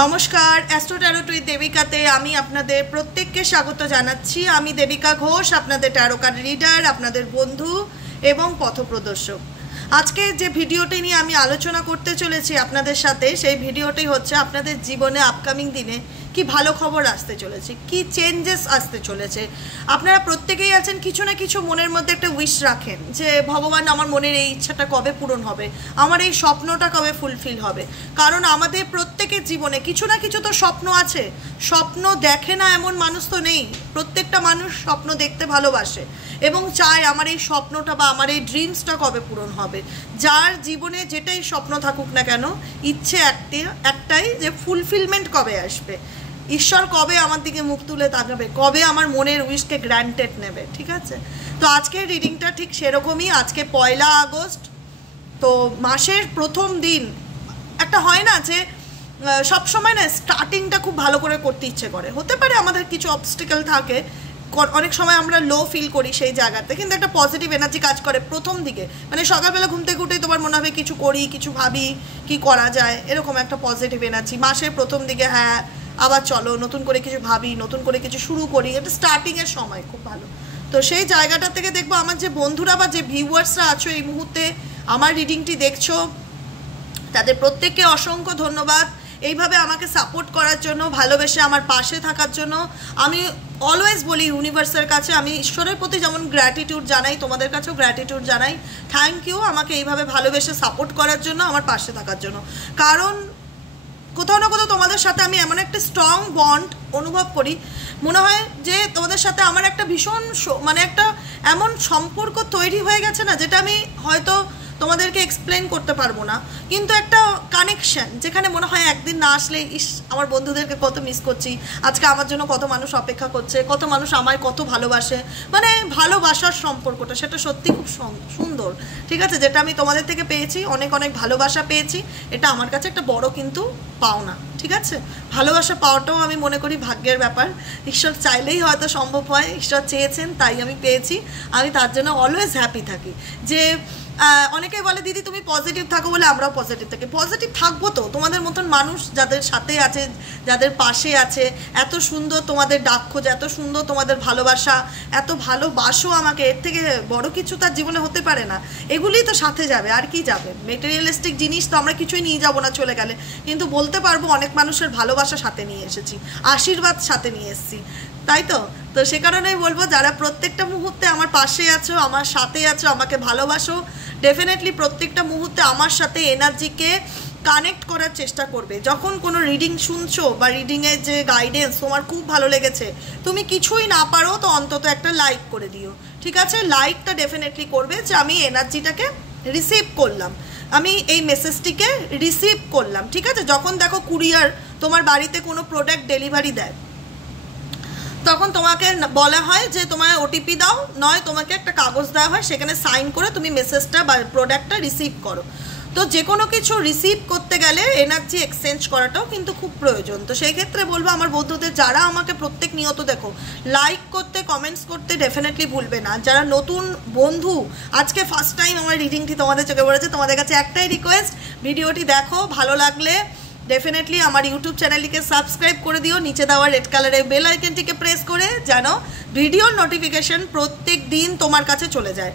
নমস্কার, astro tarot with দেবিকাতে আমি আপনাদের প্রত্যেককে স্বাগত জানাচ্ছি। আমি দেবিকা ঘোষ, আপনাদের ট্যারো কার্ড রিডার, আপনাদের বন্ধু এবং পথপ্রদর্শক। আজকে যে ভিডিওটি নিয়ে আমি আলোচনা করতে চলেছি আপনাদের সাথে, সেই ভিডিওটি হচ্ছে আপনাদের জীবনে আপকামিং দিনে কি ভালো খবর আসতে চলেছে, কি চেঞ্জেস আসতে চলেছে। আপনারা প্রত্যেকেই আছেন কিছু না কিছু মনের মধ্যে একটা উইশ রাখেন যে ভগবান আমার মনের এই ইচ্ছাটা কবে পূরণ হবে, আমার এই স্বপ্নটা কবে ফুলফিল হবে। কারণ আমাদের প্রত্যেকের জীবনে কিছু না কিছু তো স্বপ্ন আছে। স্বপ্ন দেখে না এমন মানুষ তো নেই। প্রত্যেকটা মানুষ স্বপ্ন দেখতে ভালোবাসে এবং চায় আমার এই স্বপ্নটা বা আমার এই ড্রিমসটা কবে পূরণ হবে। যার জীবনে যেটাই স্বপ্ন থাকুক না কেন, ইচ্ছে একটাই যে ফুলফিলমেন্ট কবে আসবে, ঈশ্বর কবে আমার দিকে মুখ তুলে তাকাবে, কবে আমার মনের উইশকে গ্র্যান্টেড নেবে। ঠিক আছে, তো আজকের রিডিংটা ঠিক সেরকমই। আজকে 1 আগস্ট, তো মাসের প্রথম দিন। একটা হয় না যে সবসময় না স্টার্টিংটা খুব ভালো করে করতে ইচ্ছে করে, হতে পারে আমাদের কিছু অবস্টিকেল থাকে, অনেক সময় আমরা লো ফিল করি সেই জায়গাতে, কিন্তু একটা পজিটিভ এনার্জি কাজ করে প্রথম দিকে। মানে সকালবেলা ঘুম থেকে উঠেই তোমার মনে হবে কিছু করি, কিছু ভাবি, কি করা যায়, এরকম একটা পজিটিভ এনার্জি মাসের প্রথম দিকে। হ্যাঁ, আবার চলো নতুন করে কিছু ভাবি, নতুন করে কিছু শুরু করি, এটা স্টার্টিংয়ের সময় খুব ভালো। তো সেই জায়গাটা থেকে দেখবো আমার যে বন্ধুরা বা যে ভিউয়ার্সরা আছো এই মুহূর্তে আমার রিডিংটি দেখছো, তাদের প্রত্যেককে অসংখ্য ধন্যবাদ এইভাবে আমাকে সাপোর্ট করার জন্য, ভালোবেসে আমার পাশে থাকার জন্য। আমি অলওয়েজ বলি ইউনিভার্সের কাছে, আমি ঈশ্বরের প্রতি যেমন গ্র্যাটিটিউড জানাই, তোমাদের কাছেও গ্র্যাটিটিউড জানাই। থ্যাংক ইউ আমাকে এইভাবে ভালোবেসে সাপোর্ট করার জন্য, আমার পাশে থাকার জন্য। কারণ কোথাও না কোথাও তোমাদের সাথে আমি এমন একটা স্ট্রং বন্ড অনুভব করি, মনে হয় যে তোমাদের সাথে আমার একটা ভীষণ মানে একটা এমন সম্পর্ক তৈরি হয়ে গেছে না, যেটা আমি হয়তো তোমাদেরকে এক্সপ্লেন করতে পারবো না, কিন্তু একটা কানেকশন, যেখানে মনে হয় একদিন না আসলে ইস আমার বন্ধুদেরকে কত মিস করছি, আজকে আমার জন্য কত মানুষ অপেক্ষা করছে, কত মানুষ আমায় কত ভালোবাসে। মানে ভালোবাসার সম্পর্কটা সেটা সত্যি খুব সুন্দর। ঠিক আছে, যেটা আমি তোমাদের থেকে পেয়েছি, অনেক অনেক ভালোবাসা পেয়েছি, এটা আমার কাছে একটা বড় কিন্তু পাওনা। ঠিক আছে, ভালোবাসা পাওয়াটাও আমি মনে করি ভাগ্যের ব্যাপার। ঈশ্বর চাইলেই হয়তো সম্ভব হয়, ঈশ্বর চেয়েছেন তাই আমি পেয়েছি। আমি তার জন্য অলওয়েজ হ্যাপি থাকি। যে অনেকেই বলে দিদি তুমি পজিটিভ থাকো বলে আমরাও পজিটিভ থাকি। পজিটিভ থাকবো তো, তোমাদের মতন মানুষ যাদের সাথে আছে, যাদের পাশে আছে, এত সুন্দর তোমাদের ডাক খোঁজ, এত সুন্দর তোমাদের ভালোবাসা, এত ভালোবাসো আমাকে, এর থেকে বড় কিছু তার জীবনে হতে পারে না। এগুলিই তো সাথে যাবে, আর কি যাবে। মেটেরিয়ালিস্টিক জিনিস তো আমরা কিছুই নিয়ে যাবো না চলে গেলে, কিন্তু বলতে পারবো অনেক মানুষের ভালোবাসা সাথে নিয়ে এসেছি, আশীর্বাদ সাথে নিয়ে এসেছি, তাই তো। তো সে কারণেই বলবো যারা প্রত্যেকটা মুহূর্তে আমার পাশে আছো, আমার সাথে আছো, আমাকে ভালোবাসো, ডেফিনেটলি প্রত্যেকটা মুহূর্তে আমার সাথে এনার্জিকে কানেক্ট করার চেষ্টা করবে। যখন কোনো রিডিং শুনছো বা রিডিংয়ের যে গাইডেন্স তোমার খুব ভালো লেগেছে, তুমি কিছুই না পারো তো অন্তত একটা লাইক করে দিও। ঠিক আছে, লাইকটা ডেফিনেটলি করবে যে আমি এনার্জিটাকে রিসিভ করলাম, আমি এই মেসেজটিকে রিসিভ করলাম। ঠিক আছে, যখন দেখো কুরিয়ার তোমার বাড়িতে কোনো প্রোডাক্ট ডেলিভারি দেয়, তখন তোমাকে বলা হয় যে তোমায় ওটিপি দাও, নয় তোমাকে একটা কাগজ দেওয়া হয়, সেখানে সাইন করে তুমি মেসেজটা বা প্রোডাক্টটা রিসিভ করো। তো যে কোনো কিছু রিসিভ করতে গেলে এনার্জি এক্সচেঞ্জ করাটাও কিন্তু খুব প্রয়োজন। তো সেই ক্ষেত্রে বলবো আমার বন্ধুদের, যারা আমাকে প্রত্যেক নিয়ত দেখো, লাইক করতে, কমেন্টস করতে ডেফিনেটলি ভুলবে না। যারা নতুন বন্ধু, আজকে ফার্স্ট টাইম আমার রিডিংটি তোমাদের চোখে পড়েছে, তোমাদের কাছে একটাই রিকোয়েস্ট, ভিডিওটি দেখো, ভালো লাগলে ডেফিনেটলি আমার ইউটিউব চ্যানেলটিকে সাবস্ক্রাইব করে দিও, নিচে দেওয়া রেড কালারের বেল আইকনটিকে প্রেস করে, যেন ভিডিওর নোটিফিকেশন প্রত্যেক দিন তোমার কাছে চলে যায়।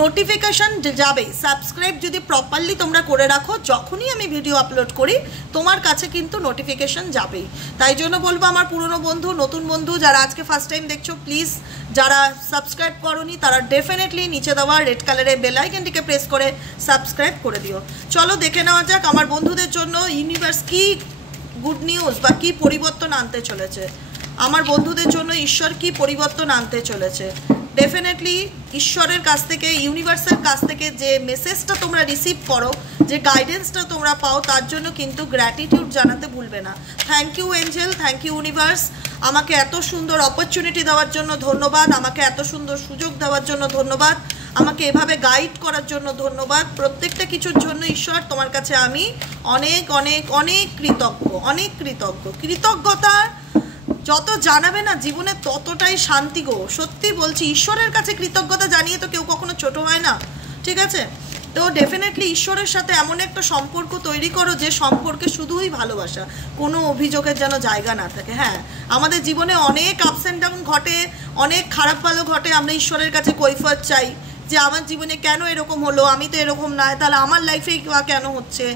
নোটিফিকেশন যাবেই, সাবস্ক্রাইব যদি প্রপারলি তোমরা করে রাখো, যখনই আমি ভিডিও আপলোড করি তোমার কাছে কিন্তু নোটিফিকেশন যাবেই। তাই জন্য বলবো আমার পুরনো বন্ধু, নতুন বন্ধু যারা আজকে ফার্স্ট টাইম দেখছো, প্লিজ যারা সাবস্ক্রাইব করোনি তারা ডেফিনেটলি নিচে দেওয়া রেড কালারের বেল আইকনটিকে প্রেস করে সাবস্ক্রাইব করে দিও। চলো দেখে নেওয়া যাক আমার বন্ধুদের জন্য ইউনিভার্স কি গুড নিউজ বা কি পরিবর্তন আনতে চলেছে। আমার বন্ধুদের জন্য ঈশ্বর কি পরিবর্তন আনতে চলেছে। ডেফিনেটলি ঈশ্বরের কাছ থেকে, ইউনিভার্সের কাছ থেকে যে মেসেজটা তোমরা রিসিভ করো, যে গাইডেন্সটা তোমরা পাও, তার জন্য কিন্তু গ্র্যাটিটিউড জানাতে ভুলবে না। Thank you angel, thank you universe, আমাকে এত সুন্দর অপরচুনিটি দেওয়ার জন্য ধন্যবাদ, আমাকে এত সুন্দর সুযোগ দেওয়ার জন্য ধন্যবাদ, আমাকে এভাবে গাইড করার জন্য ধন্যবাদ। প্রত্যেকটা কিছুর জন্য ঈশ্বর তোমার কাছে আমি অনেক অনেক অনেক কৃতজ্ঞ, অনেক কৃতজ্ঞ। কৃতজ্ঞতার যত জানাবে না জীবনে ততটাই শান্তি গো, সত্যি বলছি। ঈশ্বরের কাছে কৃতজ্ঞতা জানিয়ে তো কেউ কখনো ছোট হয় না। ঠিক আছে, তো ডেফিনেটলি ঈশ্বরের সাথে এমন একটা সম্পর্ক তৈরি করো যে সম্পর্কে শুধুই ভালোবাসা, কোনো অভিযোগের যেন জায়গা না থাকে। হ্যাঁ, আমাদের জীবনে অনেক আপস অ্যান্ড ডাউন ঘটে, অনেক খারাপ ভালো ঘটে, আমরা ঈশ্বরের কাছে কৈফিয়ত চাই যে আমার জীবনে কেন এরকম হলো, আমি তো এরকম না, তাহলে আমার লাইফে কেন হচ্ছে।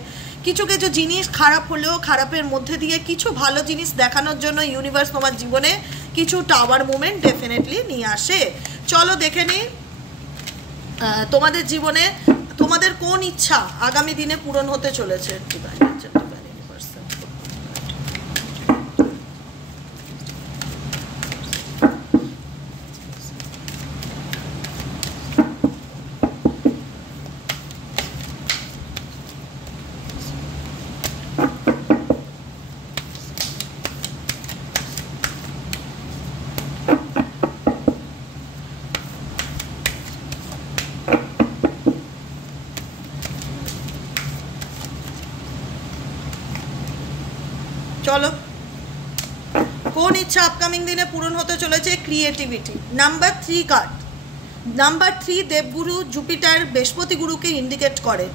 কিছু কিছু জিনিস খারাপ হলেও খারাপের মধ্যে দিয়ে কিছু ভালো জিনিস দেখানোর জন্য ইউনিভার্স তোমার জীবনে কিছু টাওয়ার মুভমেন্ট ডেফিনেটলি নিয়ে আসে। চলো দেখে নিই তোমাদের জীবনে তোমাদের কোন ইচ্ছা আগামী দিনে পূরণ হতে চলেছে। চলো কোন ইচ্ছা আপকামিং দিনে পূরণ হতে চলেছে। Creativity, number 3 card. নাম্বার 3 দেবগুরু জুপিটার বৃহস্পতি গুরুকে ইন্ডিকেট করে,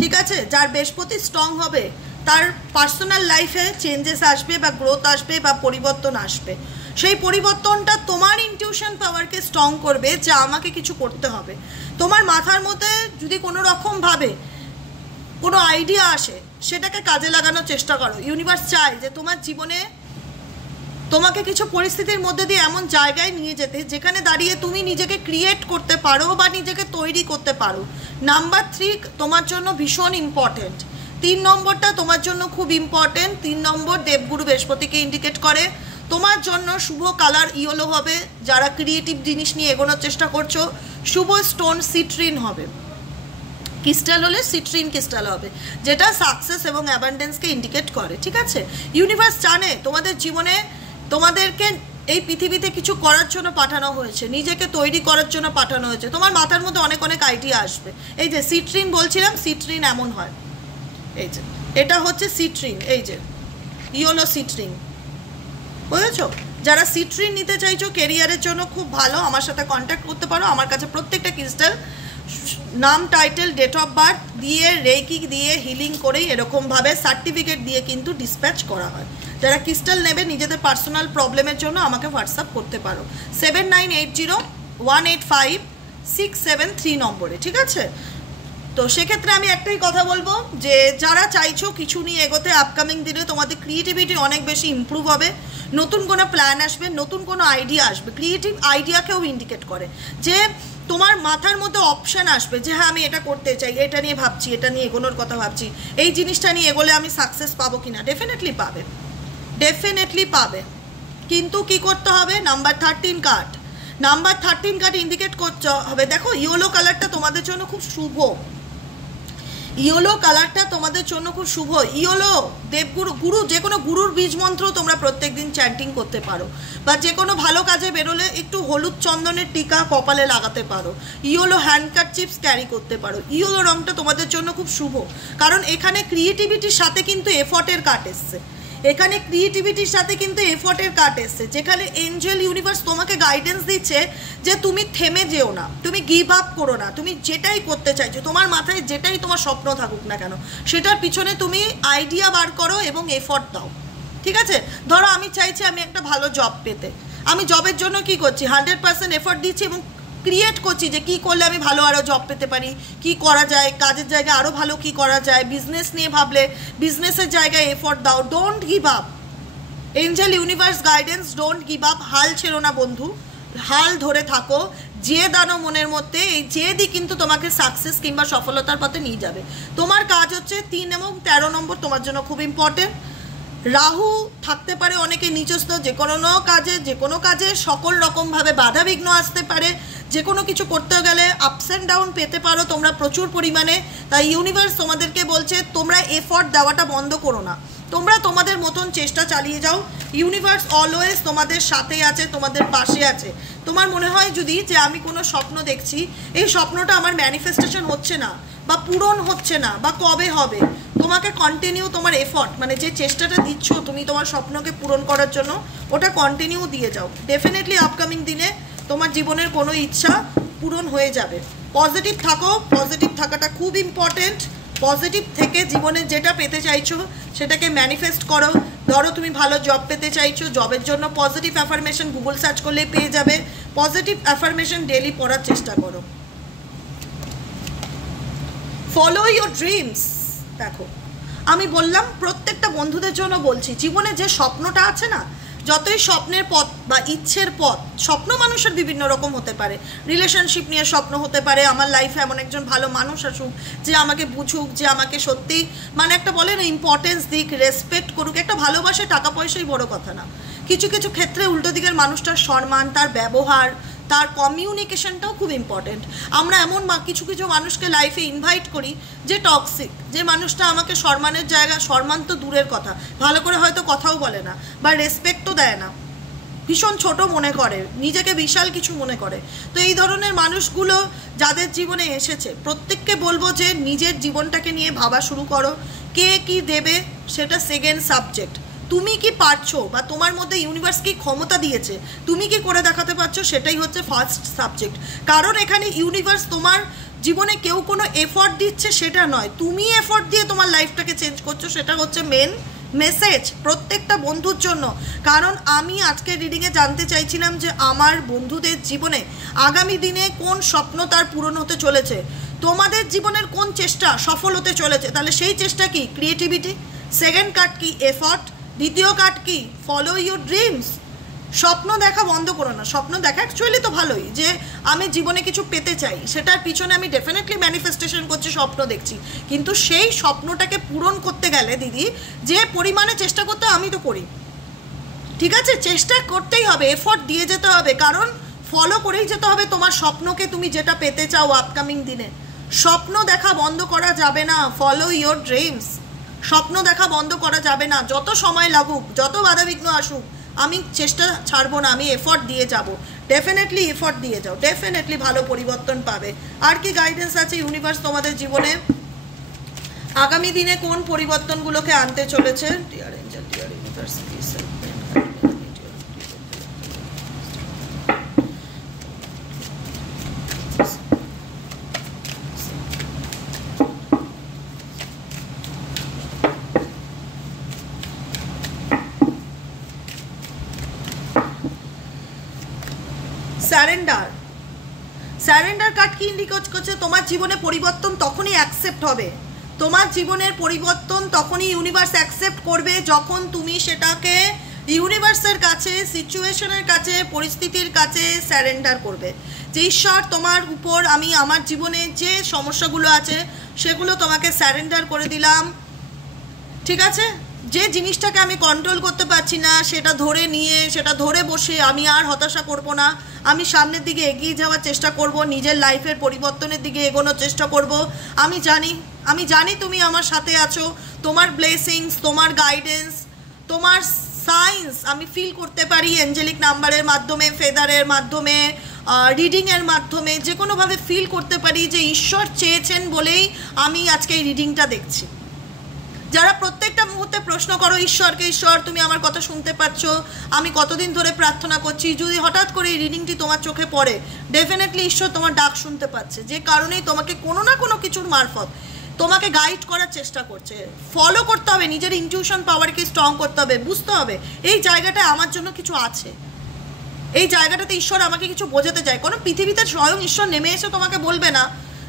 ঠিক আছে। যার বৃহস্পতি স্ট্রং হবে তার পার্সোনাল লাইফে চেঞ্জেস আসবে বা গ্রোথ আসবে বা পরিবর্তন আসবে। সেই পরিবর্তনটা তোমার ইনটিউশন পাওয়ারকে স্ট্রং করবে যে আমাকে কিছু করতে হবে। তোমার মাথার মধ্যে যদি কোনো রকমভাবে কোনো আইডিয়া আসে সেটাকে কাজে লাগানোর চেষ্টা করো। ইউনিভার্স চায় যে তোমার জীবনে তোমাকে কিছু পরিস্থিতির মধ্যে দিয়ে এমন জায়গায় নিয়ে যেতে যেখানে দাঁড়িয়ে তুমি নিজেকে ক্রিয়েট করতে পারো বা নিজেকে তৈরি করতে পারো। নাম্বার 3 তোমার জন্য ভীষণ ইম্পর্টেন্ট। 3 নম্বরটা তোমার জন্য খুব ইম্পর্টেন্ট। 3 নম্বর দেবগুরু বৃহস্পতিকে ইন্ডিকেট করে। তোমার জন্য শুভ কালার ইয়েলো হবে। যারা ক্রিয়েটিভ জিনিস নিয়ে এগোনোর চেষ্টা করছো, শুভ স্টোন সিট্রিন হবে। ক্রিস্টাল হলে সিট্রিন ক্রিস্টাল হবে, যেটা সাকসেস এবং অ্যাবান্ডেন্সকে ইন্ডিকেট করে, ঠিক আছে। ইউনিভার্স জানে তোমাদের জীবনে তোমাদেরকে এই পৃথিবীতে কিছু করার জন্য পাঠানো হয়েছে, নিজেকে তৈরি করার জন্য পাঠানো হয়েছে। তোমার মাথার মধ্যে অনেক অনেক আইডিয়া আসবে। এই যে সিট্রিন বলছিলাম, সিট্রিন এমন হয়, এই যে এটা হচ্ছে সিট্রিন, এই যে ইয়েলো সিট্রিন, বুঝেছো। যারা সিট্রিন নিতে চাইছো কেরিয়ারের জন্য খুব ভালো, আমার সাথে কন্ট্যাক্ট করতে পারো। আমার কাছে প্রত্যেকটা ক্রিস্টাল নাম, টাইটেল, ডেট অফ বার্থ দিয়ে, রেকি দিয়ে, হিলিং করেই এরকমভাবে সার্টিফিকেট দিয়ে কিন্তু ডিসপ্যাচ করা হয়। যারা ক্রিস্টাল নেবে নিজেদের পার্সোনাল প্রবলেমের জন্য আমাকে হোয়াটসঅ্যাপ করতে পারো 7980185673 নম্বরে, ঠিক আছে। তো সেক্ষেত্রে আমি একটাই কথা বলবো যে যারা চাইছো কিছু নিয়ে এগোতে, আপকামিং দিনে তোমাদের ক্রিয়েটিভিটি অনেক বেশি ইমপ্রুভ হবে। নতুন কোনো প্ল্যান আসবে, নতুন কোনো আইডিয়া আসবে। ক্রিয়েটিভ আইডিয়াকেও ইন্ডিকেট করে যে তোমার মাথার মধ্যে অপশান আসবে যে হ্যাঁ আমি এটা করতে চাই, এটা নিয়ে ভাবছি, এটা নিয়ে এগোনোর কথা ভাবছি, এই জিনিসটা নিয়ে এগোলে আমি সাকসেস পাবো কিনা। ডেফিনেটলি পাবে, ডেফিনেটলি পাবে। কিন্তু কি করতে হবে, number 13 card. Number 13 card indicate করতে হবে। দেখো ইয়েলো কালারটা তোমাদের জন্য খুব শুভ। ইয়েলো কালারটা তোমাদের জন্য খুব শুভ। ইয়েলো দেবগুরু, গুরু, যে কোনো গুরুর বীজ মন্ত্র তোমরা প্রত্যেক দিন চ্যান্টিং করতে পারো, বা যে কোনো ভালো কাজে বেরোলে একটু হলুদ চন্দনের টিকা কপালে লাগাতে পারো। ইয়েলো হ্যান্ডকারচিপস ক্যারি করতে পারো। ইয়েলো রঙটা তোমাদের জন্য খুব শুভ, কারণ এখানে ক্রিয়েটিভিটির সাথে কিন্তু এফর্টের কাট এসছে। এখানে ক্রিয়েটিভিটির সাথে কিন্তু এফর্টের কাট এসছে, যেখানে এঞ্জেল ইউনিভার্স তোমাকে গাইডেন্স দিচ্ছে যে তুমি থেমে যেও না, তুমি গিভ আপ করো না। তুমি যেটাই করতে চাইছো, তোমার মাথায় যেটাই তোমার স্বপ্ন থাকুক না কেন, সেটার পিছনে তুমি আইডিয়া বার করো এবং এফর্ট দাও, ঠিক আছে। ধরো আমি চাইছি আমি একটা ভালো জব পেতে, আমি জবের জন্য কি করছি, 100% এফর্ট দিচ্ছি এবং ক্রিয়েট করছি যে কী করলে আমি ভালো আরও জব পেতে পারি, কি করা যায়, কাজের জায়গায় আরও ভালো কি করা যায়। বিজনেস নিয়ে ভাবলে বিজনেসের জায়গায় এফোর্ট দাও। Don't give up, Angel universe guidance, don't give up. হাল ছেড়ো না বন্ধু, হাল ধরে থাকো। যে দানো মনের মধ্যে, এই জেদই কিন্তু তোমাকে সাকসেস কিংবা সফলতার পথে নিয়ে যাবে। তোমার কাজ হচ্ছে 3 এবং 13 নম্বর তোমার জন্য খুব ইম্পর্টেন্ট। রাহু থাকতে পারে অনেকে নিচস্থ, যে কোনো কাজে সকল রকমভাবে বাধা বিঘ্ন আসতে পারে। যে কোনো কিছু করতে গেলে আপস অ্যান্ড ডাউন পেতে পারো তোমরা প্রচুর পরিমাণে। তাই ইউনিভার্স তোমাদেরকে বলছে তোমরা এফর্ট দেওয়াটা বন্ধ করো না, তোমরা তোমাদের মতন চেষ্টা চালিয়ে যাও। ইউনিভার্স অলওয়েজ তোমাদের সাথে আছে, তোমাদের পাশে আছে। তোমার মনে হয় যদি যে আমি কোনো স্বপ্ন দেখছি, এই স্বপ্নটা আমার ম্যানিফেস্টেশন হচ্ছে না বা পূরণ হচ্ছে না বা কবে হবে, তোমাকে কন্টিনিউ তোমার এফর্ট, মানে যে চেষ্টাটা দিচ্ছ তুমি তোমার স্বপ্নকে পূরণ করার জন্য, ওটা কন্টিনিউ দিয়ে যাও। ডেফিনেটলি আপকামিং দিনে তোমার জীবনের কোনো ইচ্ছা পূরণ হয়ে যাবে। পজিটিভ থাকো, পজিটিভ থাকাটা খুব ইম্পর্টেন্ট। পজিটিভ থেকে জীবনে যেটা পেতে চাইছো সেটাকে ম্যানিফেস্ট করো। ধরো তুমি ভালো জব পেতে চাইছো, জবের জন্য পজিটিভ অ্যাফার্মেশন গুগল সার্চ করলে পেয়ে যাবে। পজিটিভ অ্যাফার্মেশন ডেলি পড়ার চেষ্টা করো। Follow your dreams. দেখো আমি বললাম, প্রত্যেকটা বন্ধুদের জন্য বলছি, জীবনে যে স্বপ্নটা আছে না, যতই স্বপ্নের পথ বা ইচ্ছের পথ, স্বপ্ন মানুষের বিভিন্ন রকম হতে পারে। রিলেশনশিপ নিয়ে স্বপ্ন হতে পারে, আমার লাইফে এমন একজন ভালো মানুষ আসুক যে আমাকে বুঝুক, যে আমাকে সত্যি মানে একটা বলে না ইম্পর্টেন্স দিক, রেসপেক্ট করুক। একটা ভালোবাসে টাকা পয়সাই বড় কথা না, কিছু কিছু ক্ষেত্রে উল্টো দিকের মানুষটার সম্মান, তার ব্যবহার, তার কমিউনিকেশনটাও খুব ইম্পর্টেন্ট। আমরা এমন কিছু কিছু মানুষকে লাইফে ইনভাইট করি যে টক্সিক, যে মানুষটা আমাকে সম্মানের জায়গা, সম্মান তো দূরের কথা, ভালো করে হয়তো কথাও বলে না বা রেসপেক্টও দেয় না, ভীষণ ছোট মনে করে, নিজেকে বিশাল কিছু মনে করে। তো এই ধরনের মানুষগুলো যাদের জীবনে এসেছে, প্রত্যেককে বলবো যে নিজের জীবনটাকে নিয়ে ভাবা শুরু করো। কে কি দেবে সেটা সেকেন্ড সাবজেক্ট। তুমি কি পারছো বা তোমার মধ্যে ইউনিভার্স কি ক্ষমতা দিয়েছে, তুমি কি করে দেখাতে পারছো, সেটাই হচ্ছে ফার্স্ট সাবজেক্ট। কারণ এখানে ইউনিভার্স তোমার জীবনে কেউ কোনো এফর্ট দিচ্ছে সেটা নয়, তুমি এফর্ট দিয়ে তোমার লাইফটাকে চেঞ্জ করছো, সেটা হচ্ছে মেন মেসেজ প্রত্যেকটা বন্ধুর জন্য। কারণ আমি আজকে রিডিংয়ে জানতে চাইছিলাম যে আমার বন্ধুদের জীবনে আগামী দিনে কোন স্বপ্ন তার পূরণ হতে চলেছে, তোমাদের জীবনের কোন চেষ্টা সফল হতে চলেছে। তাহলে সেই চেষ্টা কি? ক্রিয়েটিভিটি। সেকেন্ড কার্ড কি? এফর্ট। দ্বিতীয় কার্ড কি? Follow your dreams. স্বপ্ন দেখা বন্ধ করো না। স্বপ্ন দেখা অ্যাকচুয়ালি তো ভালোই, যে আমি জীবনে কিছু পেতে চাই, সেটার পিছনে আমি ডেফিনেটলি ম্যানিফেস্টেশন করছি, স্বপ্ন দেখছি, কিন্তু সেই স্বপ্নটাকে পূরণ করতে গেলে দিদি যে পরিমাণে চেষ্টা করতে আমি তো করি, ঠিক আছে, চেষ্টা করতেই হবে, এফোর্ট দিয়ে যেতে হবে, কারণ ফলো করেই যেতে হবে তোমার স্বপ্নকে, তুমি যেটা পেতে চাও আপকামিং দিনে। স্বপ্ন দেখা বন্ধ করা যাবে না। Follow your dreams. স্বপ্ন দেখা বন্ধ করা যাবে না, যত সময় লাগুক, যত বাধাবিঘ্ন আসুক, আমি চেষ্টা ছাড়বো না, আমি এফোর্ট দিয়ে যাব। ডেফিনেটলি এফোর্ট দিয়ে যাও, ডেফিনেটলি ভালো পরিবর্তন পাবে। আর কি গাইডেন্স আছে ইউনিভার্স তোমাদের জীবনে আগামী দিনে কোন পরিবর্তনগুলোকে আনতে চলেছে? Dear angel, deer universe, please help me. Surrender. Surrender card কি ইন্ডিকেট করছে? তোমার জীবনে পরিবর্তন তখনই অ্যাকসেপ্ট হবে, তোমার জীবনের পরিবর্তন তখনই ইউনিভার্স অ্যাকসেপ্ট করবে যখন তুমি সেটাকে ইউনিভার্সের কাছে, সিচুয়েশনের কাছে, পরিস্থিতির কাছে স্যারেন্ডার করবে। যে ঈশ্বর তোমার উপর আমি আমার জীবনে যে সমস্যাগুলো আছে সেগুলো তোমাকে স্যারেন্ডার করে দিলাম, ঠিক আছে, যে জিনিসটাকে আমি কন্ট্রোল করতে পারছি না সেটা ধরে নিয়ে, সেটা ধরে বসে আমি আর হতাশা করব না, আমি সামনের দিকে এগিয়ে যাওয়ার চেষ্টা করব, নিজের লাইফের পরিবর্তনের দিকে এগোনোর চেষ্টা করব। আমি জানি তুমি আমার সাথে আছো, তোমার ব্লেসিংস, তোমার গাইডেন্স, তোমার সাইন্স আমি ফিল করতে পারি এঞ্জেলিক নাম্বারের মাধ্যমে, ফেদারের মাধ্যমে, রিডিংয়ের মাধ্যমে, যে কোনোভাবে ফিল করতে পারি যে ঈশ্বর চেয়েছেন বলেই আমি আজকে এই রিডিংটা দেখছি। যারা প্রত্যেকটা মুহূর্তে প্রশ্ন করো ঈশ্বরকে, ঈশ্বর তুমি আমার কথা শুনতে পাচ্ছ, আমি কতদিন ধরে প্রার্থনা করছি, যদি হঠাৎ করে এই রিডিংটি তোমার চোখে পড়ে, ডেফিনেটলি ঈশ্বর তোমার ডাক শুনতে পাচ্ছে, যে কারণেই তোমাকে কোনো না কোনো কিছুর মারফত তোমাকে গাইড করার চেষ্টা করছে। ফলো করতে হবে, নিজের ইনটিউশন পাওয়ারকে স্ট্রং করতে হবে, বুঝতে হবে এই জায়গাটায় আমার জন্য কিছু আছে, এই জায়গাটাতে ঈশ্বর আমাকে কিছু বোঝাতে চায়। কোনো পৃথিবীতে স্বয়ং ঈশ্বর নেমে এসে তোমাকে বলবে না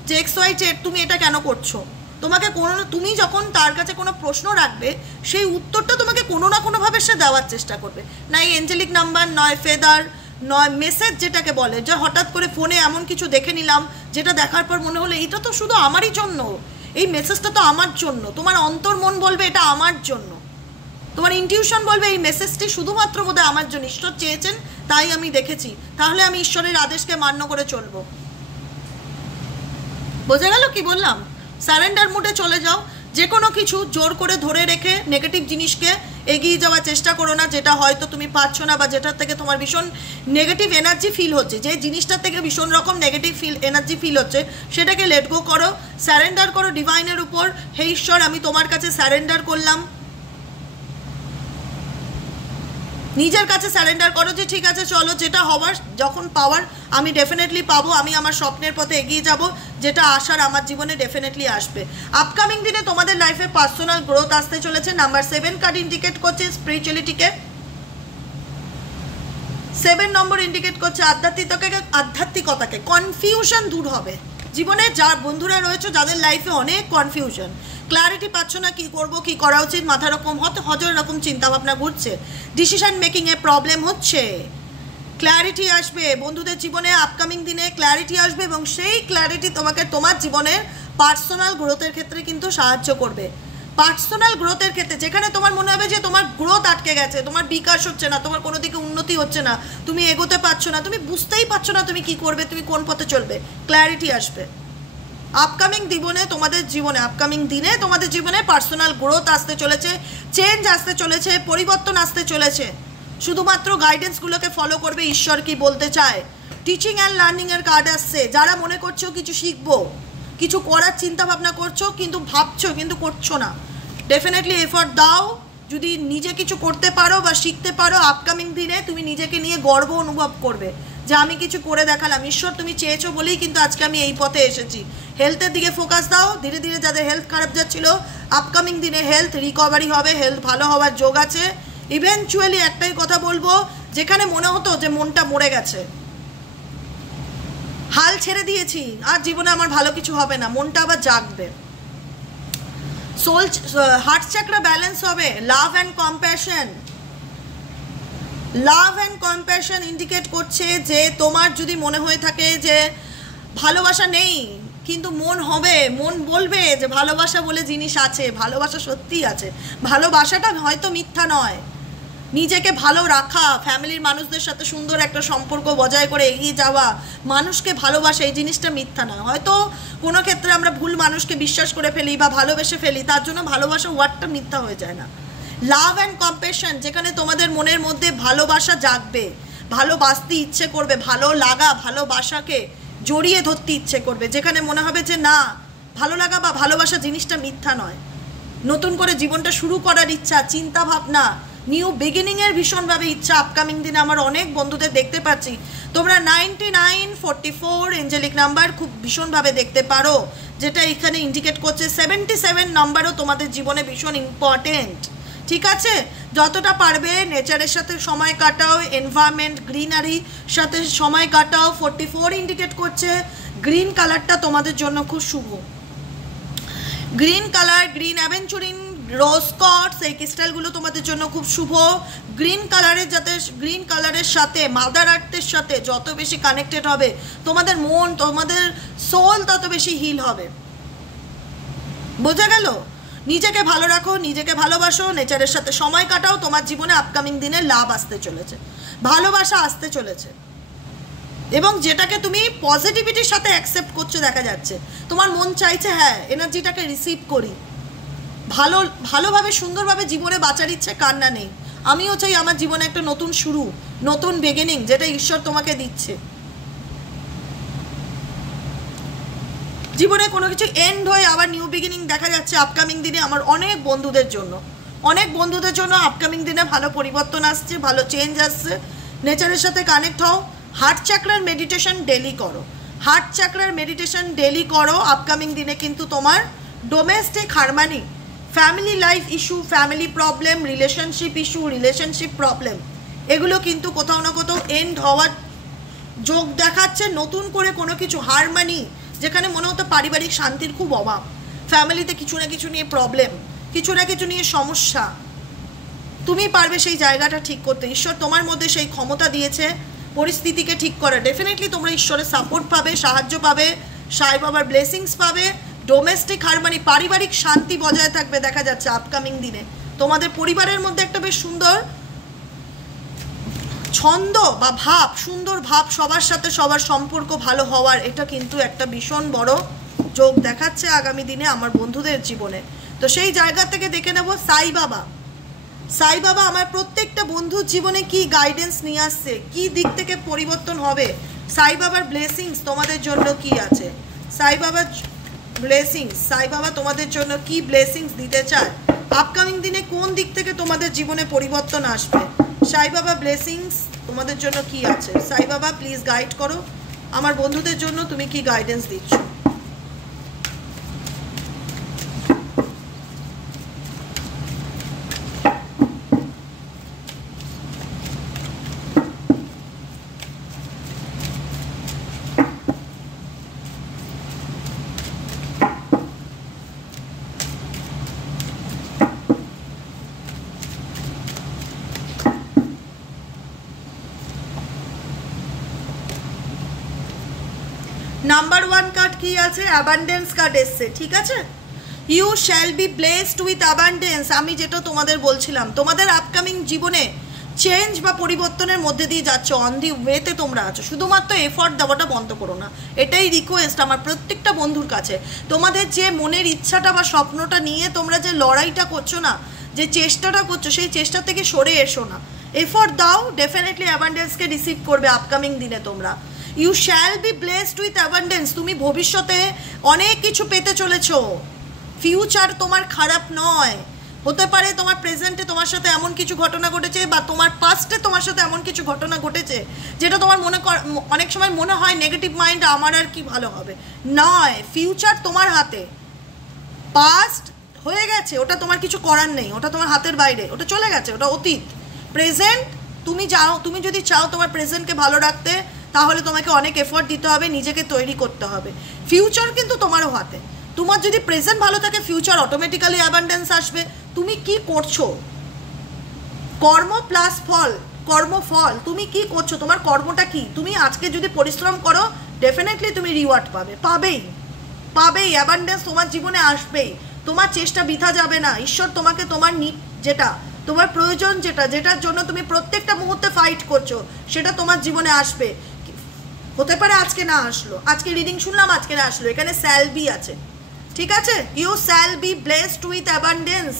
যে XY Z তুমি এটা কেন করছো। তোমাকে তুমি যখন তার কাছে কোনো প্রশ্ন রাখবে, সেই উত্তরটা তোমাকে কোনো না কোনোভাবে সে দেওয়ার চেষ্টা করবে। না এই এঞ্জেলিক নাম্বার, নয় ফেদার, নয় মেসেজ যেটাকে বলে, যে হঠাৎ করে ফোনে এমন কিছু দেখে নিলাম যেটা দেখার পর মনে হলো এটা তো শুধু আমারই জন্য, এই মেসেজটা তো আমার জন্য। তোমার অন্তর মন বলবে এটা আমার জন্য, তোমার ইনটিউশন বলবে এই মেসেজটি শুধুমাত্র বোধহয় আমার জন্য, ঈশ্বর চেয়েছেন তাই আমি দেখেছি, তাহলে আমি ঈশ্বরের আদেশকে মান্য করে চলবো। বোঝা গেল কি বললাম? সারেন্ডার মুডে চলে যাও, যে কোনো কিছু জোর করে ধরে রেখে নেগেটিভ জিনিসকে এগিয়ে যাওয়ার চেষ্টা করো না, যেটা হয়তো তুমি পাচ্ছ না বা যেটার থেকে তোমার ভীষণ নেগেটিভ এনার্জি ফিল হচ্ছে, যে জিনিসটার থেকে ভীষণ রকম নেগেটিভ এনার্জি ফিল হচ্ছে, সেটাকে লেট গো করো, স্যারেন্ডার করো ডিভাইনের উপর। হে ঈশ্বর আমি তোমার কাছে স্যারেন্ডার করলাম, নিজের কাছে স্যারেন্ডার করো যে ঠিক আছে চলো, যেটা হওয়ার যখন পাওয়ার আমি ডেফিনেটলি পাবো, আমি আমার স্বপ্নের পথে এগিয়ে যাব, যেটা আসার আমার জীবনে ডেফিনেটলি আসবে। আপকামিং দিনে তোমাদের লাইফে পার্সোনাল গ্রোথ আসতে চলেছে। নাম্বার 7 কার্ড ইন্ডিকেট করছে স্পিরিচুয়ালিটিকে, 7 নম্বর ইন্ডিকেট করছে আধ্যাত্মিকতাকে। কনফিউশন দূর হবে জীবনে। যার বন্ধুরা রয়েছে যাদের লাইফে অনেক কনফিউশন, ক্ল্যারিটি পাচ্ছ না কি করব, কি করা উচিত, মাথা রকম হাজার রকম চিন্তাভাবনা ঘুরছে, ডিসিশন মেকিংয়ে প্রবলেম হচ্ছে, ক্ল্যারিটি আসবে বন্ধুদের জীবনে। আপকামিং দিনে ক্ল্যারিটি আসবে এবং সেই ক্ল্যারিটি তোমাকে তোমার জীবনের পার্সোনাল গ্রোথের ক্ষেত্রে কিন্তু সাহায্য করবে। পার্সোনাল গ্রোথের ক্ষেত্রে যেখানে তোমার মনে হবে যে তোমার গ্রোথ আটকে গেছে, তোমার বিকাশ হচ্ছে না, তোমার কোনো দিকে উন্নতি হচ্ছে না, তুমি এগোতে পারছো না, তুমি বুঝতেই পারছো না তুমি কি করবে, তুমি কোন পথে চলবে, ক্ল্যারিটি আসবে। আপকামিং দিনে তোমাদের জীবনে পার্সোনাল গ্রোথ আসতে চলেছে, চেঞ্জ আসতে চলেছে, পরিবর্তন আসতে চলেছে। শুধুমাত্র গাইডেন্সগুলোকে ফলো করবে। ঈশ্বর কি বলতে চায়, টিচিং অ্যান্ড লার্নিংয়ের কার্ড আসছে। যারা মনে করছো কিছু শিখবো, কিছু করার চিন্তা ভাবনা করছো কিন্তু ভাবছো কিন্তু করছো না, ডেফিনেটলি এফোর্ট দাও। যদি নিজে কিছু করতে পারো বা শিখতে পারো, আপকামিং দিনে তুমি নিজেকে নিয়ে গর্ব অনুভব করবে যে আমি কিছু করে দেখালাম। ঈশ্বর তুমি চেয়েছো বলেই কিন্তু আজকে আমি এই পথে এসেছি। হেলথের দিকে ফোকাস দাও। ধীরে ধীরে যাদের হেলথ খারাপ যাচ্ছিল, আপকামিং দিনে হেলথ রিকভারি হবে, হেলথ ভালো হওয়ার যোগ আছে। ইভেনচুয়ালি একটাই কথা বলবো, যেখানে মনে হতো যে মনটা মরে গেছে, হাল ছেড়ে দিয়েছি, আর জীবনে আমার ভালো কিছু হবে না, মনটা আবার জাগবে। হার্ট চাকরা ব্যালেন্স হবে। লাভ অ্যান্ড কম্প্যাশন ইন্ডিকেট করছে যে তোমার যদি মনে হয়ে থাকে যে ভালোবাসা নেই, কিন্তু মন বলবে যে ভালোবাসা বলে জিনিস আছে, ভালোবাসা সত্যিই আছে। ভালোবাসাটা হয়তো মিথ্যা নয়, নিজেকে ভালো রাখা, ফ্যামিলির মানুষদের সাথে সুন্দর একটা সম্পর্ক বজায় করে এগিয়ে যাওয়া, মানুষকে ভালোবাসা, এই জিনিসটা মিথ্যা নয়। হয়তো কোনো ক্ষেত্রে আমরা ভুল মানুষকে বিশ্বাস করে ফেলি বা ভালোবেসে ফেলি, তার জন্য ভালোবাসা ওয়ার্ডটা মিথ্যা হয়ে যায় না। লাভ অ্যান্ড কম্প্যাশন, যেখানে তোমাদের মনের মধ্যে ভালোবাসা জাগবে, ভালোবাসতে ইচ্ছে করবে, ভালো লাগা, ভালোবাসাকে জড়িয়ে ধরতে ইচ্ছে করবে, যেখানে মনে হবে যে না, ভালো লাগা বা ভালোবাসা জিনিসটা মিথ্যা নয়। নতুন করে জীবনটা শুরু করার ইচ্ছা, চিন্তা ভাবনা, নিউ বিগিনিংয়ের ভীষণভাবে ইচ্ছা আপকামিং দিনে আমার অনেক বন্ধুদের দেখতে পাচ্ছি। তোমরা 99, 44 এঞ্জেলিক নাম্বার খুব ভীষণভাবে দেখতে পারো, যেটা এখানে ইন্ডিকেট করছে 77 নাম্বারও তোমাদের জীবনে ভীষণ ইম্পর্টেন্ট। ঠিক আছে, যতটা পারবে নেচারের সাথে সময় কাটাও, এনভায়রনমেন্ট গ্রিনারি সাথে সময় কাটাও। 44 ইন্ডিকেট করছে গ্রিন কালারটা তোমাদের জন্য খুব শুভ। গ্রিন কালার, গ্রিন অ্যাভেঞ্চুরিন, রোজ কটস, এই ক্রিস্টালগুলো তোমাদের জন্য খুব শুভ। গ্রিন কালারের সাথে মাদার আর্থের সাথে যত বেশি কানেক্টেড হবে তোমাদের মন, তোমাদের সোল তত বেশি হিল হবে। বোঝা গেল? নিজেকে ভালো রাখো, নিজেকে ভালোবাসো, নেচারের সাথে সময় কাটাও। তোমার জীবনে আপকামিং দিনে লাভ আসতে চলেছে, ভালোবাসা আসতে চলেছে, এবং যেটাকে তুমি পজিটিভিটির সাথে অ্যাকসেপ্ট করছো দেখা যাচ্ছে। তোমার মন চাইছে হ্যাঁ এনার্জিটাকে রিসিভ করি, ভালোভাবে সুন্দরভাবে জীবনে বাঁচার ইচ্ছে কার না নেই। আমিও চাই আমার জীবনে একটা নতুন শুরু, নতুন বিগিনিং, যেটা ঈশ্বর তোমাকে দিচ্ছে। জীবনে কোনো কিছু এন্ড হয়ে আবার নিউ বিগিনিং দেখা যাচ্ছে আপকামিং দিনে আমার অনেক বন্ধুদের জন্য আপকামিং দিনে ভালো পরিবর্তন আসছে, ভালো চেঞ্জ আসছে। নেচারের সাথে কানেক্ট হও। হার্ট চাকরার মেডিটেশন ডেলি করো। আপকামিং দিনে কিন্তু তোমার domestic harmony, family life issue, family problem, relationship problem, এগুলো কিন্তু কোথাও না কোথাও এন্ড হওয়ার যোগ দেখাচ্ছে। নতুন করে কোনো কিছু হারমানি, যেখানে মনে হতো পারিবারিক শান্তির খুব অভাব, ফ্যামিলিতে কিছু না কিছু নিয়ে প্রবলেম, কিছু না কিছু নিয়ে সমস্যা, তুমি পারবে সেই জায়গাটা ঠিক করতে। ঈশ্বর তোমার মধ্যে সেই ক্ষমতা দিয়েছে পরিস্থিতিকে ঠিক করা। ডেফিনেটলি তোমরা ঈশ্বরের সাপোর্ট পাবে, সাহায্য পাবে, সাই বাবার ব্লেসিংস পাবে। ডোমেস্টিক হারমানি, পারিবারিক শান্তি বজায় থাকবে দেখা যাচ্ছে আপকামিং দিনে। তোমাদের পরিবারের মধ্যে একটা বেশ সুন্দর ছন্দ বা ভাব, সুন্দর ভাব, সবার সাথে সবার সম্পর্ক ভালো হওয়ার, এটা কিন্তু একটা ভীষণ বড় যোগ দেখাচ্ছে আগামী দিনে আমার বন্ধুদের জীবনে। তো সেই জায়গা থেকে দেখে নেব সাই বাবা আমার প্রত্যেকটা বন্ধুর জীবনে কি গাইডেন্স নিয়ে আসছে, কি দিক থেকে পরিবর্তন হবে, সাই বাবার ব্লেসিংস তোমাদের জন্য কি আছে, সাই বাবা তোমাদের জন্য কি ব্লেসিংস দিতে চায়, আপকামিং দিনে কোন দিক থেকে তোমাদের জীবনে পরিবর্তন আসবে, সাই বাবা ব্লেসিংস তোমাদের জন্য কি আছে? সাই বাবা প্লিজ গাইড করো আমার বন্ধুদের জন্য, তুমি কি গাইডেন্স দিচ্ছ? নাম্বার 1 কার্ড কি আছে? অ্যাবান্ডেন্স কার্ড এসছে, ঠিক আছে? You shall be blessed with abundance. আমি যেটা তোমাদের বলছিলাম, তোমাদের আপকামিং জীবনে চেঞ্জ বা পরিবর্তনের মধ্যে দিয়ে যাচ্ছ, অন দি ওয়েতে তোমরা আছো, শুধুমাত্র এফর্ট দেওয়াটা বন্ধ করো না, এটাই রিকোয়েস্ট আমার প্রত্যেকটা বন্ধুর কাছে। তোমাদের যে মনের ইচ্ছাটা বা স্বপ্নটা নিয়ে তোমরা যে লড়াইটা করছো না, যে চেষ্টাটা করছো, সেই চেষ্টা থেকে সরে এসো না, এফর্ট দাও, ডেফিনেটলি অ্যাবান্ডেন্সকে রিসিভ করবে আপকামিং দিনে তোমরা। You shall be blessed with abundance. তুমি ভবিষ্যতে অনেক কিছু পেতে চলেছো, ফিউচার তোমার খারাপ নয়। হতে পারে তোমার প্রেজেন্টে তোমার সাথে এমন কিছু ঘটনা ঘটেছে, বা তোমার পাস্টে তোমার সাথে এমন কিছু ঘটনা ঘটেছে যেটা তোমার অনেক সময় মনে হয় নেগেটিভ মাইন্ড, আমার আর কি ভালো হবে। নয়, ফিউচার তোমার হাতে। পাস্ট হয়ে গেছে, ওটা তোমার কিছু করার নেই, ওটা তোমার হাতের বাইরে, ওটা চলে গেছে, ওটা অতীত। প্রেজেন্ট তুমি যদি চাও তোমার প্রেজেন্টকে ভালো রাখতে, তাহলে তোমাকে অনেক এফর্ট দিতে হবে, নিজেকে তৈরি করতে হবে। ফিউচার কিন্তু তোমারও হাতে। তোমার যদি প্রেজেন্ট ভালো থাকে, ফিউচার অটোমেটিক্যালি অ্যাবান্ডেন্স আসবে। তুমি কি করছো? কর্ম প্লাস ফল, কর্মফল। তুমি কি করছো? তোমার কর্মটা কি? তুমি আজকে যদি পরিশ্রম করো, ডেফিনেটলি তুমি রিওয়ার্ড পাবেই। অ্যাবান্ডেন্স তোমার জীবনে আসবেই। তোমার চেষ্টা বৃথা যাবে না। ঈশ্বর তোমাকে তোমার যেটা তোমার প্রয়োজন, যেটার জন্য তুমি প্রত্যেকটা মুহূর্তে ফাইট করছো, সেটা তোমার জীবনে আসবে। হতে পারে আজকে না আসলো, আজকে রিডিং শুনলাম, আজকে না আসলো, এখানে শ্যাল বি আছে, ঠিক আছে? You shall be blessed with abundance.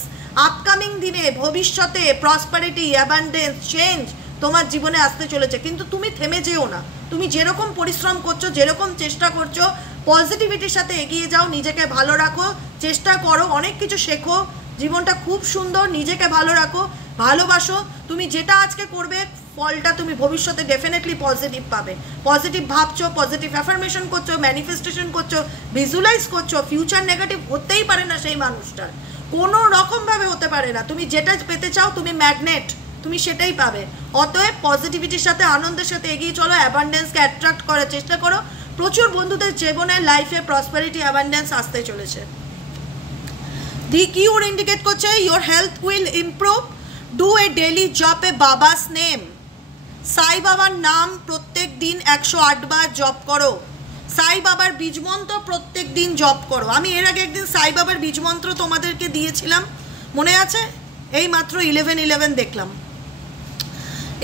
Upcoming দিনে, ভবিষ্যতে প্রসপারিটি, অ্যাবান্ডেন্স, চেঞ্জ তোমার জীবনে আসতে চলেছে। কিন্তু তুমি থেমে যেও না। তুমি যেরকম পরিশ্রম করছো, যেরকম চেষ্টা করছো, পজিটিভিটির সাথে এগিয়ে যাও, নিজেকে ভালো রাখো, চেষ্টা করো, অনেক কিছু শেখো। জীবনটা খুব সুন্দর, নিজেকে ভালো রাখো, ভালোবাসো। তুমি যেটা আজকে করবে, ফলটা তুমি ভবিষ্যতে ডেফিনেটলি পজিটিভ পাবে। পজিটিভ ভাবছো, পজিটিভ অ্যাফার্মেশন করছো, ম্যানিফেস্টেশন করছো, ভিজুয়ালাইজ করছো। ফিউচার নেগেটিভ হতেই পারে না সেই মানুষটার, কোনো রকমভাবে হতে পারে না। তুমি যেটা পেতে চাও, তুমি ম্যাগনেট, তুমি সেটাই পাবে। অতএব পজিটিভিটির সাথে, আনন্দের সাথে এগিয়ে চলো, অ্যাবান্ডেন্সকে অ্যাট্রাক্ট করার চেষ্টা করো। প্রচুর বন্ধুদের জীবনে, লাইফে প্রসপারিটি, অ্যাবান্ডেন্স আসতে চলেছে। দি কিউর ইন্ডিকেট করছে your health will improve. Do a daily জপ এ বাবাস নেম। সাই বাবার নাম প্রত্যেক দিন 108 বার জপ করো। সাই বাবার বীজমন্ত্র প্রত্যেক দিন জপ করো। আমি এর আগে একদিন সাই বাবার বীজমন্ত্র তোমাদেরকে দিয়েছিলাম, মনে আছে? এই মাত্র 11 দেখলাম,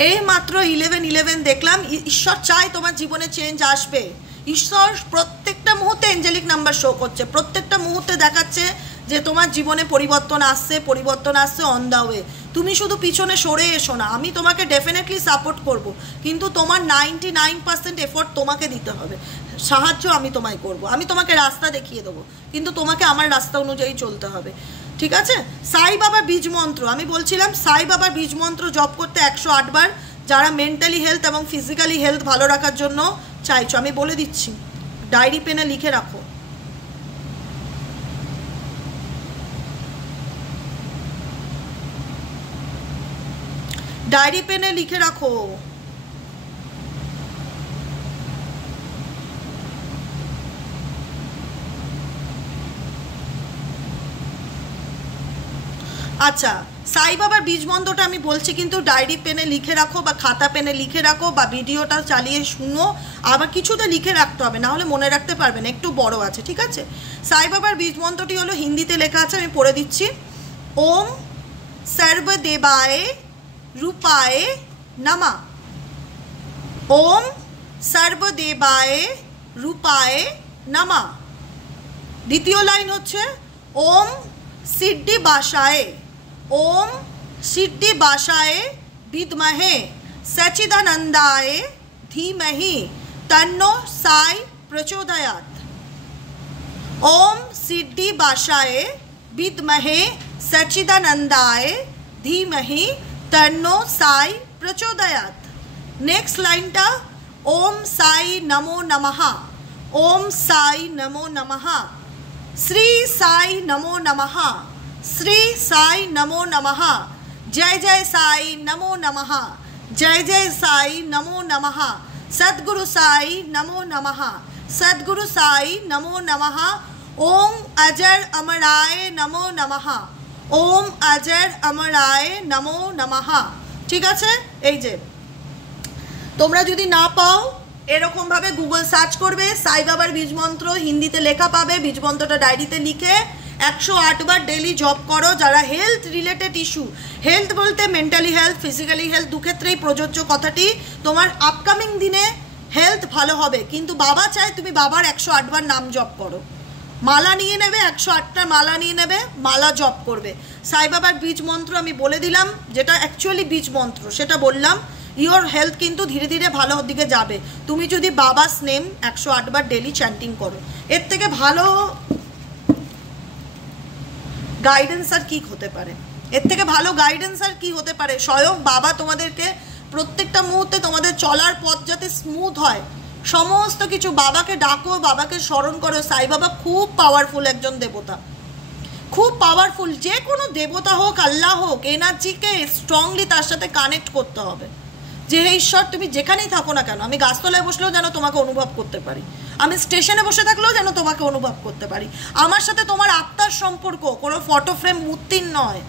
এই মাত্র 11 দেখলাম। ঈশ্বর চায় তোমার জীবনে চেঞ্জ আসবে। ঈশ্বর প্রত্যেকটা মুহূর্তে এঞ্জেলিক নাম্বার শো করছে, প্রত্যেকটা মুহূর্তে দেখাচ্ছে যে তোমার জীবনে পরিবর্তন আসছে অন দ্য ওয়ে। তুমি শুধু পিছনে সরে এসো না, আমি তোমাকে ডেফিনেটলি সাপোর্ট করব, কিন্তু তোমার 99% এফোর্ট তোমাকে দিতে হবে। সাহায্য আমি তোমায় করব, আমি তোমাকে রাস্তা দেখিয়ে দেবো, কিন্তু তোমাকে আমার রাস্তা অনুযায়ী চলতে হবে, ঠিক আছে? সাই বাবার বীজ মন্ত্র, আমি বলছিলাম সাই বাবার বীজ মন্ত্র জপ করতে 108 বার, যারা মেন্টালি হেলথ এবং ফিজিক্যালি হেলথ ভালো রাখার জন্য চাইছো। আমি বলে দিচ্ছি, ডায়েরি পেনে লিখে রাখো। ডায়েরি পেনে লিখে রাখো। আচ্ছা, সাই বাবার বীজ মন্ত্রটা আমি বলছি, কিন্তু ডায়েরি পেনে লিখে রাখো, বা খাতা পেনে লিখে রাখো, বা ভিডিওটা চালিয়ে শুনো। আবার কিছুতে লিখে রাখতে হবে, না হলে মনে রাখতে পারবে না, একটু বড় আছে, ঠিক আছে? সাই বাবার বীজ মন্ত্রটি হলো, হিন্দিতে লেখা আছে, আমি পড়ে দিচ্ছি। ওম সর্বদেবায় রূপায় নমঃ। ওম সর্বদেবায় রূপায় নমঃ। দ্বিতীয় লাইন হচ্ছে ওম সিদ্ধি বাসায়, ওম সিদ্ধি বাসায় বিদ্মহে সচিদানন্দায় ধীমহি তন্নো সাই প্রচোদয়াৎ। ওম সিদ্ধি বাসায় বিদ্মহে সচিদানন্দায় ধীমহি তন্নো সাই প্রচোদয়াৎ। নেক্সট লাইনটা ওম সাই নমো নমঃ, ওম সাই নমো নমঃ, শ্রী সাই নমো নমঃ, শ্রী সাই নমো নমঃ, জয় জয় সাই নমো নমঃ, জয় জয় সাই নমো নমঃ, সদ্গুরু সাই নমো নমঃ, সদ্গুরু সাই নমো নমঃ, ওম অজর অমরায় নমো নমঃ, ওম অজর অমরায় নমো নমঃ। ঠিক আছে? এই যে তোমরা যদি না পাও এরকমভাবে গুগল সার্চ করবে, সাই বাবার বীজ মন্ত্র হিন্দিতে লেখা পাবে, বীজ মন্ত্রটা ডায়েরিতে লিখে 108 বার ডেলি জব করো। যারা হেলথ রিলেটেড ইস্যু, হেলথ বলতে মেন্টালি হেলথ, ফিজিক্যালি হেলথ, দুক্ষেত্রেই প্রযোজ্য কথাটি। তোমার আপকামিং দিনে হেলথ ভালো হবে, কিন্তু বাবা চায় তুমি বাবার 108 বার নাম জপ করো। মালা নিয়ে নেবে, 108টা মালা নিয়ে নেবে, মালা জপ করবে। সাই বাবার বীজ মন্ত্র আমি বলে দিলাম, যেটা অ্যাকচুয়ালি বীজ মন্ত্র সেটা বললাম। ইওর হেলথ কিন্তু ধীরে ধীরে ভালো দিকে যাবে তুমি যদি বাবাস নেম 108 বার ডেলি চ্যান্টিং করো। এর থেকে ভালো গাইডেন্স আর কি হতে পারে? এর থেকে ভালো গাইডেন্স আর কি হতে পারে? স্বয়ং বাবা তোমাদেরকে প্রত্যেকটা মুহূর্তে তোমাদের চলার পথ যাতে স্মুথ হয়, সমস্ত কিছু বাবাকে ডাকো, বাবাকে স্মরণ করো। সাই বাবা খুব পাওয়ারফুল একজন দেবতা, খুব পাওয়ারফুল। যে কোনো দেবতা হোক, আল্লাহ হোক, এনার্জিকে স্ট্রংলি তার সাথে কানেক্ট করতে হবে। যে হে ঈশ্বর, তুমি যেখানেই থাকো না কেন, আমি গাছতলায় বসলেও যেন তোমাকে অনুভব করতে পারি, আমি স্টেশনে বসে থাকলেও যেন তোমাকে অনুভব করতে পারি। আমার সাথে তোমার আত্মার সম্পর্ক, কোনো ফটো ফ্রেম মূর্তির নয়।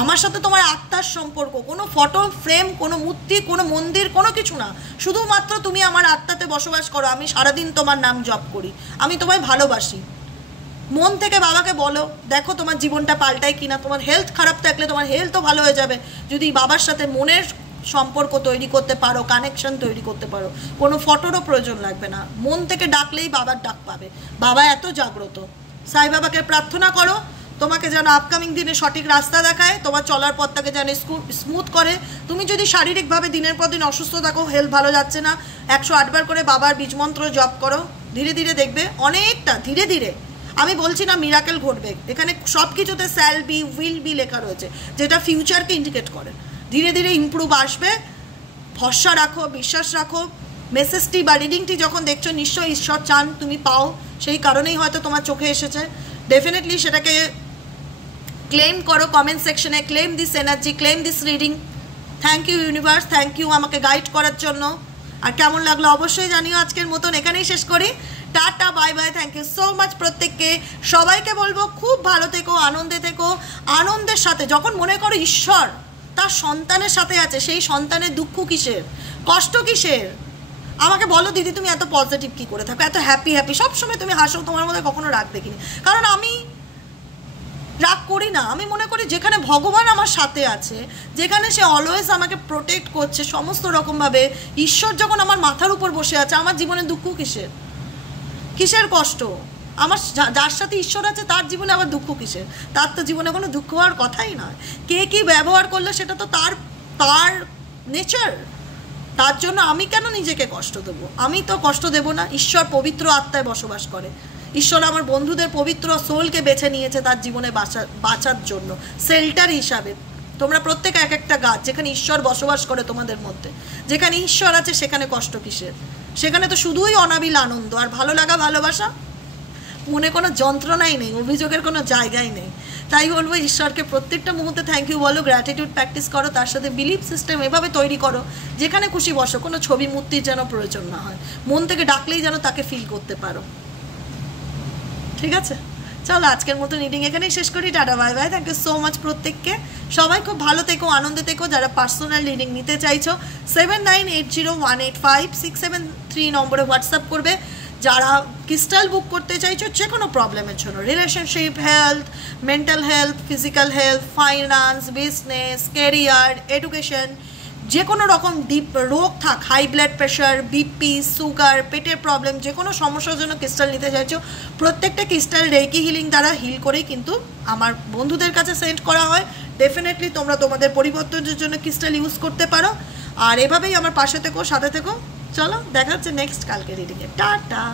আমার সাথে তোমার আত্মার সম্পর্ক, কোনো ফটো ফ্রেম, কোনো মূর্তি, কোনো মন্দির, কোনো কিছু না। শুধুমাত্র তুমি আমার আত্মাতে বসবাস করো। আমি সারাদিন তোমার নাম জপ করি, আমি তোমায় ভালোবাসি। মন থেকে বাবাকে বলো, দেখো তোমার জীবনটা পাল্টায় কিনা। তোমার হেলথ খারাপ থাকলে তোমার হেলথও ভালো হয়ে যাবে যদি বাবার সাথে মনের সম্পর্ক তৈরি করতে পারো, কানেকশন তৈরি করতে পারো। কোনো ফটোরও প্রয়োজন লাগবে না, মন থেকে ডাকলেই বাবার ডাক পাবে। বাবা এত জাগ্রত। সাই বাবাকে প্রার্থনা করো তোমাকে যেন আপকামিং দিনে সঠিক রাস্তা দেখায়, তোমার চলার পথটাকে যেন স্মুথ করে। তুমি যদি শারীরিকভাবে দিনের পর দিন অসুস্থ থাকো, হেলথ ভালো যাচ্ছে না, 108 বার করে বাবার বীজমন্ত্র জপ করো। ধীরে ধীরে দেখবে অনেকটা, ধীরে ধীরে। আমি বলছি না মিরাকেল ঘটবে, এখানে সব কিছুতে শ্যাল বি, উইল বি লেখা রয়েছে, যেটা ফিউচারকে ইন্ডিকেট করে। ধীরে ধীরে ইমপ্রুভ আসবে। ভরসা রাখো, বিশ্বাস রাখো। মেসেজটি বা রিডিংটি যখন দেখছো নিশ্চয়ই ঈশ্বর চান তুমি পাও, সেই কারণেই হয়তো তোমার চোখে এসেছে। ডেফিনেটলি সেটাকে ক্লেম করো কমেন্ট সেকশনে, claim this energy, claim this reading. Thank you universe, thank you আমাকে গাইড করার জন্য। আর কেমন লাগলো অবশ্যই জানিও। আজকের মতন এখানেই শেষ করি। Tata, bye bye, thank you so much প্রত্যেককে। সবাইকে বলবো খুব ভালো থেকো, আনন্দে থেকো। আনন্দের সাথে যখন মনে করো ঈশ্বর তার সন্তানের সাথে আছে, সেই সন্তানের দুঃখ কিসের, কষ্ট কিসের? আমাকে বলো দিদি তুমি এত পজিটিভ কী করে থাকো, এত হ্যাপি হ্যাপি সবসময় তুমি হাসো, তোমার মধ্যে কখনো রাগ দেখিনি। কারণ আমি রাগ করি না। আমি মনে করি যেখানে ভগবান আমার সাথে আছে, যেখানে সে অলওয়েজ আমাকে প্রোটেক্ট করছে সমস্ত রকমভাবে, ঈশ্বর যখন আমার মাথার উপর বসে আছে, আমার জীবনে দুঃখ কিসের, কিসের কষ্ট? আমার যার সাথে ঈশ্বর আছে তার জীবনে আবার দুঃখ কিসের? তার তো জীবনে কোনো দুঃখ হওয়ার কথাই নয়। কে কী ব্যবহার করলে সেটা তো তার তার নেচার। তার জন্য আমি কেন নিজেকে কষ্ট দেবো? আমি তো কষ্ট দেব না। ঈশ্বর পবিত্র আত্মায় বসবাস করে। ঈশ্বর আমার বন্ধুদের পবিত্র সোলকে বেছে নিয়েছে তার জীবনে বাঁচার জন্য, শেল্টার হিসাবে। তোমরা প্রত্যেক এক একটা গাছ, যেখানে ঈশ্বর বসবাস করে তোমাদের মধ্যে, যেখানে ঈশ্বর আছে সেখানে কষ্ট কিসের? সেখানে তো শুধুই অনাবিল আনন্দ আর ভালো লাগা, ভালোবাসা। মনে কোনো যন্ত্রণাই নেই, অভিযোগের কোনো জায়গাই নেই। তাই বলবো ঈশ্বরকে প্রত্যেকটা মুহূর্তে থ্যাংক ইউ বলো, গ্র্যাটিটিউড প্র্যাকটিস করো, তার সাথে বিলিফ সিস্টেম এভাবে তৈরি করো যেখানে খুশি বসো, কোনো ছবি মূর্তির যেন প্রয়োজন না হয়। মন থেকে ডাকলেই যেন তাকে ফিল করতে পারো। ঠিক আছে, চলো আজকের মতো রিডিং এখানেই শেষ করি। Tata, bye bye, thank you so much প্রত্যেককে। সবাই খুব ভালো থেকো, আনন্দে থেকো। যারা পার্সোনাল রিডিং নিতে চাইছো 7980185673 নম্বরে হোয়াটসঅ্যাপ করবে। যারা ক্রিস্টাল বুক করতে চাইছো যে কোনো প্রবলেমের জন্য, relationship, health, mental health, physical health, finance, business, career, education, যে কোনো রকম ডিপ রোগ থাক, high blood pressure, BP, sugar, পেটের প্রবলেম, যে কোনো সমস্যার জন্য ক্রিস্টাল নিতে চাইছো, প্রত্যেকটা ক্রিস্টাল রেকি হিলিং দ্বারা হিল করেই কিন্তু আমার বন্ধুদের কাছে সেন্ড করা হয়। ডেফিনেটলি তোমরা তোমাদের পরিবর্তনের জন্য ক্রিস্টাল ইউজ করতে পারো। আর এভাবেই আমার পাশে থেকো, সাথে থেকো। চলো দেখা হচ্ছে নেক্সট কালকে রিডিংয়ে। টাটা।